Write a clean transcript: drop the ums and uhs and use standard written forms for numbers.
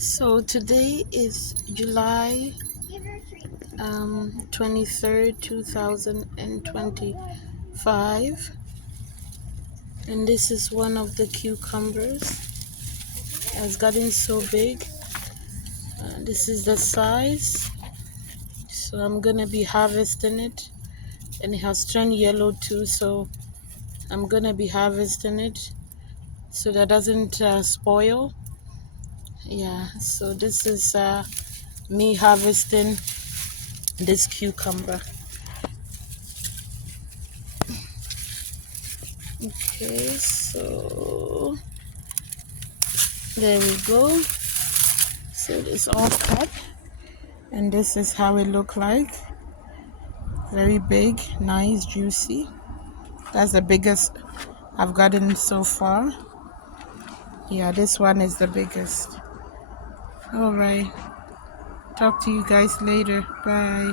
So today is July 23rd, 2025, and this is one of the cucumbers. It has gotten so big. This is the size, so I'm gonna be harvesting it, and it has turned yellow too, so I'm gonna be harvesting it so that doesn't spoil. Yeah, so this is me harvesting this cucumber. Okay, so there we go. So it's all cut, and this is how it look like. Very big, nice, juicy. That's the biggest I've gotten so far. Yeah, this one is the biggest. All right, talk to you guys later. Bye.